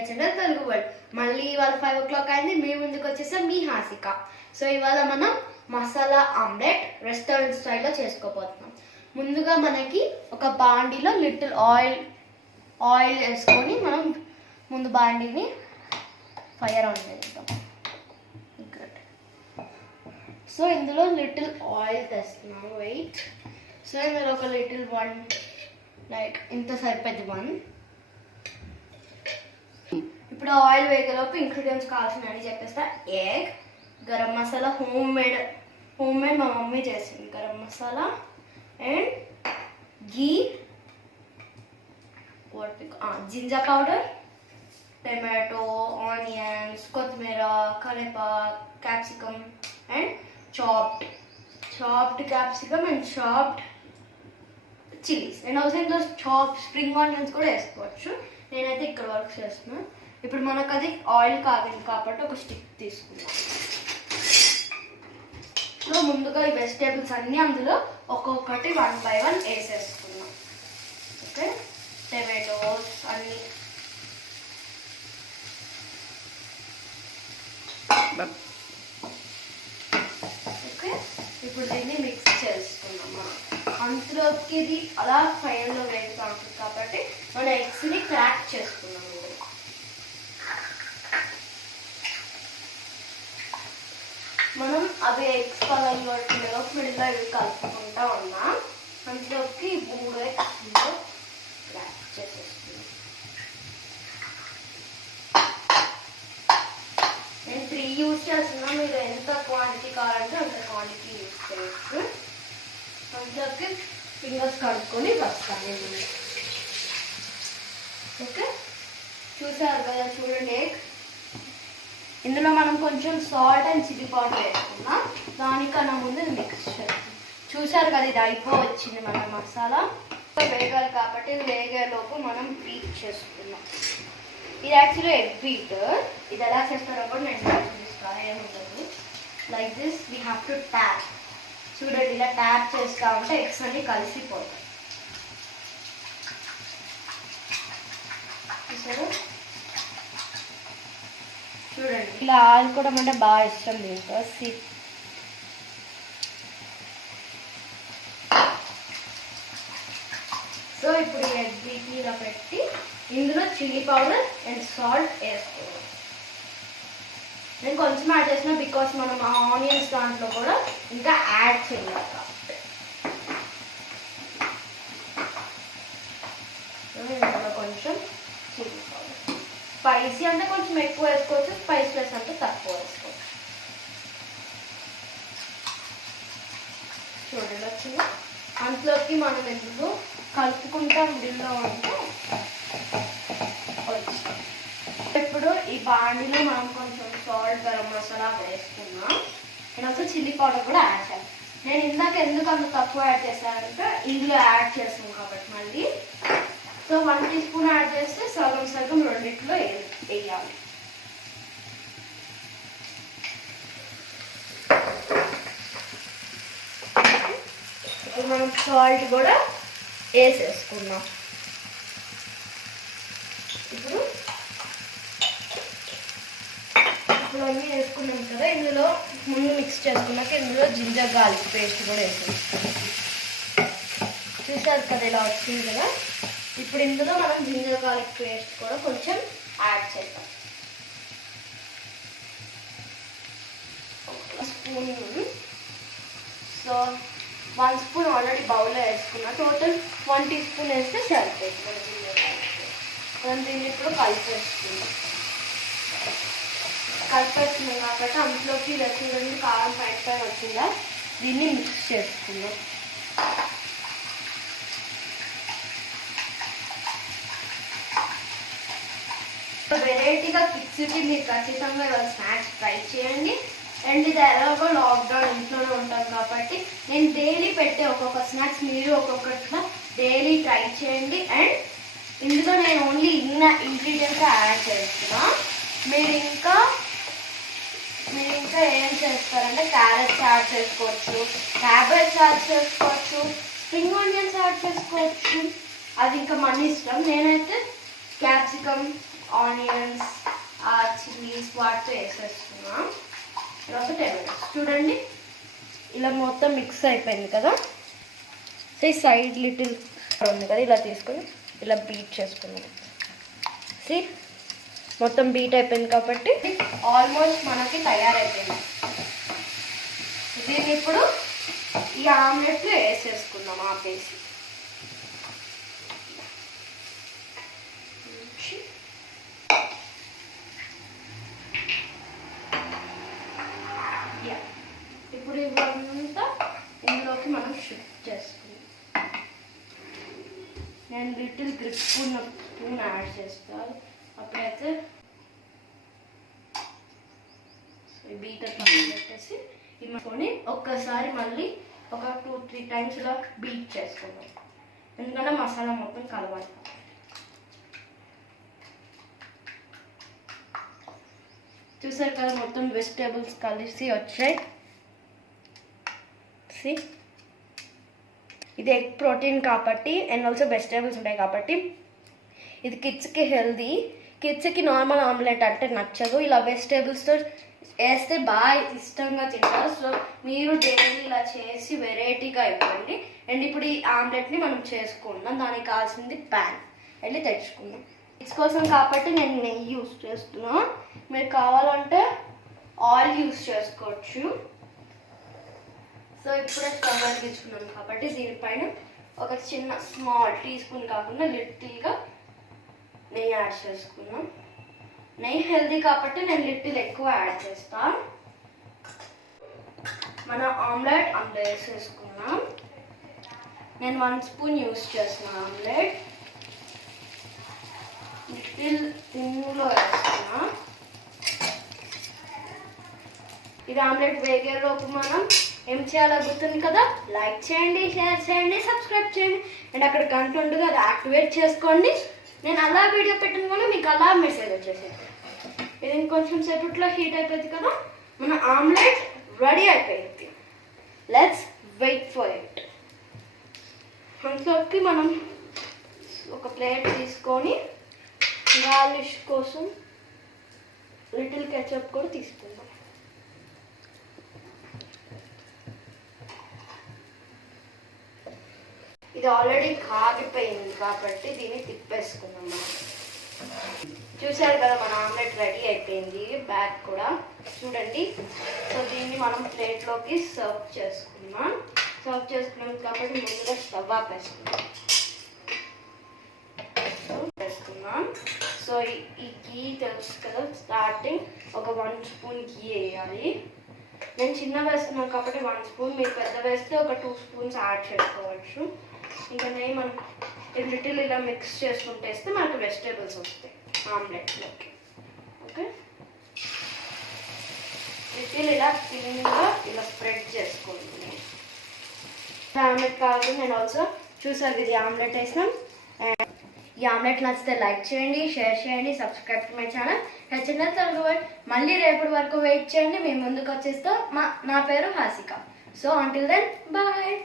HML Telugu world. మళ్ళీ ఇవాళ 5 o'clock అయింది. మీ ముందుకు వచ్చేసాం మీ హాసిక. సో ఇవాళ మనం మసాలా ఆమ్లెట్ రెస్టారెంట్ స్టైల్లో చేసుకోబోతున్నాం. ముందుగా మనకి ఒక బాండీలో లిటిల్ ఆయిల్ వేసుకొని మనం ముందు బాండీని ఫైర్ ఆన్ చేద్దాం. సో ఇందులో లిటిల్ ఆయిల్ తెస్తున్నాను. వెయిట్. సో ఇందులో ఒక లిటిల్ వన్ లైక్ ఇంత సరిపోద్ది వన్. ఇప్పుడు ఆయిల్ వేగేలోపు ఇంగ్రీడియంట్స్ కావాల్సినవి చెప్పేస్తా. Egg, garam masala, home made మా మమ్మీ చేసింది garam masala, and ghee, ginger powder, tomato, onions, కొత్తిమీర, కరివేపాకు, capsicum and chopped capsicum and chopped chillies. And also ఇందులో చాప్డ్ స్ప్రింగ్ ఆనియన్స్ కూడా వేసుకోవచ్చు. నేనైతే ఇక్కడ వర్క్ చేస్తున్నాను. ఇప్పుడు మనకు అది ఆయిల్ కాగింది కాబట్టి ఒక స్టిక్ తీసుకుందాం. సో ముందుగా ఈ వెజిటేబుల్స్ అన్నీ అందులో ఒక్కొక్కటి 1 by 1 వేసేసుకుందాం. ఓకే, టమాటోస్ అన్నీ. ఓకే, ఇప్పుడు దీన్ని మిక్స్ చేసుకున్నాం. అందులోకి ఇది అలా ఫైర్లో వేగుతూ ఉంటుంది కాబట్టి మన ఎగ్స్ని క్రాక్ చేసుకున్నాం. మనం అవి ఎగ్స్ పగలు మిడిల్లో ఇవి కలుపుకుంటా ఉన్నాం. అందులోకి 3 eggs క్రాక్ చేసేస్తున్నాం. నేను 3 యూజ్ చేస్తున్నాను. మీరు ఎంత క్వాంటిటీ కావాలంటే అంత క్వాంటిటీ యూజ్ చేయొచ్చు. అందులోకి ఫింగర్స్ కడుక్కొని వస్తాను. ఓకే, చూసారు కదా, చూడండి. ఎగ్ ఇందులో మనం కొంచెం సాల్ట్ అండ్ చిల్లీ పౌడర్ వేసుకున్నాం. దానికన్నా ముందు మిక్స్ చేస్తాం. చూసారు కదా, ఇది వచ్చింది మన మసాలా. వేగాలి కాబట్టి ఇది వేగేలోపు మనం బీట్ చేసుకున్నాం. ఇది యాక్చువల్లీ ఎగ్ బీటర్. ఇది ఎలా చేస్తారో కూడా నేను చూపిస్తాను. ఏముంటుంది, like this we have to tap. చూడండి, ఇలా ట్యాప్ చేస్తూ ఉంటే ఎగ్స్ అన్ని కలిసిపోతాయి. చూసారు, చూడండి. ఇలా ఆడుకోవడం అంటే బాగా ఇష్టం దీంతో. సో ఇప్పుడు ఈ ఎగ్ బీట్ని ఇలా పెట్టి ఇందులో చిల్లీ పౌడర్ అండ్ సాల్ట్ వేసుకోవాలి. నేను కొంచెం యాడ్ చేసిన బికాస్ మనం ఆనియన్స్ దాంట్లో కూడా ఇంకా యాడ్ చేయాలి కాబట్టి. ఇందులో కొంచెం చిల్లీ పౌడర్. స్పైసీ అంటే కొంచెం ఎక్కువ వేసుకోవచ్చు, స్పైసీలెస్ అంటే తక్కువ వేసుకోవచ్చు. చూడండి వచ్చింది. అందులోకి మనం ఎందుకు కలుపుకుంటా మిడిల్లో ఉంటే వచ్చి. ఇప్పుడు ఈ బాండీలో మనం కొంచెం సాల్ట్, గరం మసాలా వేసుకున్నాం. నేను అసలు చిల్లీ పౌడర్ కూడా యాడ్ చేయాలి. నేను ఇందాక ఎందుకు అంత తక్కువ యాడ్ చేశానంటే ఇందులో యాడ్ చేస్తాం కాబట్టి మళ్ళీ. సో 1 teaspoon యాడ్ చేస్తే సగం రెండిట్లో వేయాలి. ఇప్పుడు మనం సాల్ట్ కూడా వేసేసుకున్నాం. ఇప్పుడు అన్నీ వేసుకున్నాం కదా. ఇందులో ముందు మిక్స్ చేసుకున్నాక ఇందులో జింజర్ గార్లిక్ పేస్ట్ కూడా వేసేసుకున్నాం. చూసారు కదా, ఇలా వచ్చింది కదా. ఇప్పుడు ఇందులో మనం జింజర్ గార్లిక్ పేస్ట్ కూడా కొంచెం యాడ్ చేద్దాం. స్పూన్. సో 1 spoon ఆల్రెడీ బౌల్లో వేసుకున్నా. టోటల్ 1 teaspoon వేస్తే సరిపోతుంది మన జింజర్ గార్లిక్ పేస్ట్. మనం దీన్ని ఇప్పుడు కలిపేసుకుందాం కాబట్టి అందులోకి చూడండి కారం పైన వచ్చిందా. దీన్ని మిక్స్ చేసుకుందాం. వెరైటీగా కిడ్స్కి మీరు ఖచ్చితంగా ఇవాళ స్నాక్స్ ట్రై చేయండి. అండ్ ఇది ఎలాగో లాక్డౌన్ ఇంట్లోనే ఉంటాం కాబట్టి నేను డైలీ పెట్టే ఒక్కొక్క స్నాక్స్ మీరు ఒక్కొక్కటిగా డైలీ ట్రై చేయండి. అండ్ ఇందులో నేను ఓన్లీ ఇంగ్రీడియంట్స్ యాడ్ చేస్తున్నా. మీరు ఇంకా ఏం చేస్తారంటే క్యారెట్స్ యాడ్ చేసుకోవచ్చు, క్యాబేజ్ యాడ్ చేసుకోవచ్చు, స్ప్రింగ్ ఆనియన్స్ యాడ్ చేసుకోవచ్చు. అది ఇంకా మన ఇష్టం. నేనైతే క్యాప్సికమ్, ఆనియన్స్ చిల్లీస్ వాటితో వేసేస్తున్నాం. ఒక 10 minutes చూడండి. ఇలా మొత్తం మిక్స్ అయిపోయింది కదా. సో ఈ సైడ్ లిటిల్ ఉంది కదా, ఇలా తీసుకొని ఇలా బీట్ చేసుకున్నాం. సి మొత్తం బీట్ అయిపోయింది కాబట్టి ఆల్మోస్ట్ మనకి తయారైపోయింది. దీన్ని ఇప్పుడు ఈ ఆమ్లెట్లో వేసేసుకుందాం ఆపేసి. ఇప్పుడు ఇవంతా ఇందులోకి మనం షిఫ్ట్ చేసుకుందాం. నేను లిటిల్ గ్రిప్ స్పూన్ యాడ్ చేస్తాను. అప్పుడైతే బీటర్ పెట్టేసి ఇమ్ముకొని ఒక్కసారి మళ్ళీ ఒక 2-3 times ఇలా బీట్ చేసుకుందాం. ఎందుకంటే మసాలా మొత్తం కలవాలి. చూసారు కదా మొత్తం వెజిటేబుల్స్ కలిసి వచ్చాయి. ఇది ఎగ్ ప్రోటీన్ కాబట్టి అండ్ ఆల్సో వెజిటేబుల్స్ ఉంటాయి కాబట్టి ఇది కిడ్స్కి హెల్దీ. కిడ్స్కి నార్మల్ ఆమ్లెట్ అంటే నచ్చదు, ఇలా వెజిటేబుల్స్తో వేస్తే బాగా ఇష్టంగా తింటారు. సో మీరు డైలీ ఇలా చేసి వెరైటీగా ఇవ్వండి. అండ్ ఇప్పుడు ఈ ఆమ్లెట్ని మనం చేసుకుందాం. దానికి కావాల్సింది ప్యాన్ వెళ్ళి తెచ్చుకుందాం. కిడ్స్ కోసం కాబట్టి నేను నెయ్యి యూస్ చేస్తున్నా. మీరు కావాలంటే ఆయిల్ యూస్ చేసుకోవచ్చు. సో ఇప్పుడే స్టవ్ వెలిగించుకున్నాను కాబట్టి దీనిపైన ఒక చిన్న స్మాల్ టీస్పూన్ కాకుండా లిటిల్గా నెయ్యి యాడ్ చేసుకున్నాం. నెయ్యి హెల్దీ కాబట్టి నేను లిటిల్ ఎక్కువ యాడ్ చేస్తాను. మన ఆమ్లెట్ అందులో వేసేసుకున్నాం. నేను 1 spoon యూస్ చేస్తున్నాను ఆమ్లెట్. లిటిల్ టిన్నులో వేస్తున్నా. ఇది ఆమ్లెట్ వేగేలోపు మనం ఏం చేయాలో గుర్తుంది కదా, లైక్ చేయండి, షేర్ చేయండి, సబ్స్క్రైబ్ చేయండి. అండ్ అక్కడ గంట ఉంటుంది అది యాక్టివేట్ చేసుకోండి. నేను అలా వీడియో పెట్టిన కూడా మీకు అలా మెసేజ్ వచ్చేసేది. ఇది ఇంకొంచెం సేపట్లో హీట్ అయిపోయింది కదా, మన ఆమ్లెట్ రెడీ అయిపోయింది. Let's wait for it. అందులోకి మనం ఒక ప్లేట్ తీసుకొని గార్నిష్ కోసం లిటిల్ కెచప్ కూడా తీసుకుందాం. ఇది ఆల్రెడీ కాగిపోయింది కాబట్టి దీన్ని తిప్పేసుకుందాం మనం. చూసారు కదా మన ఆమ్లెట్ రెడీ అయిపోయింది. బ్యాక్ కూడా చూడండి. సో దీన్ని మనం ప్లేట్లోకి సర్వ్ చేసుకున్నాం. కాబట్టి ముందుగా స్టవ్ ఆపేసుకున్నాం. సో ఈ గీ తెలుసు కదా, స్టార్టింగ్ ఒక 1 spoon గీ వేయాలి. నేను చిన్న వేస్తున్నాను కాబట్టి 1 spoon, మీరు పెద్ద వేస్తే ఒక 2 spoons యాడ్ చేసుకోవచ్చు. ఇంకా నెయ్యి మనం లిటిల్ ఇలా మిక్స్ చేసుకుంటే వేస్తే మనకు వెజిటేబుల్స్ వస్తాయి ఆమ్లెట్లోకి. ఓకే, లిటిల్ ఇలా థిన్గా ఇలా స్ప్రెడ్ చేసుకోండి. ఆమ్లెట్ కావాలి. నేను ఆల్సో చూసారు ఇది ఆమ్లెట్ వేసినాం. అండ్ ఈ ఆమ్లెట్ నచ్చితే లైక్ చేయండి, షేర్ చేయండి, subscribe to my channel HNL Telugu world. మళ్ళీ రేపటి వరకు వెయిట్ చేయండి. మేము ముందుకు వచ్చేస్తాం. నా పేరు Hasika. So until then bye.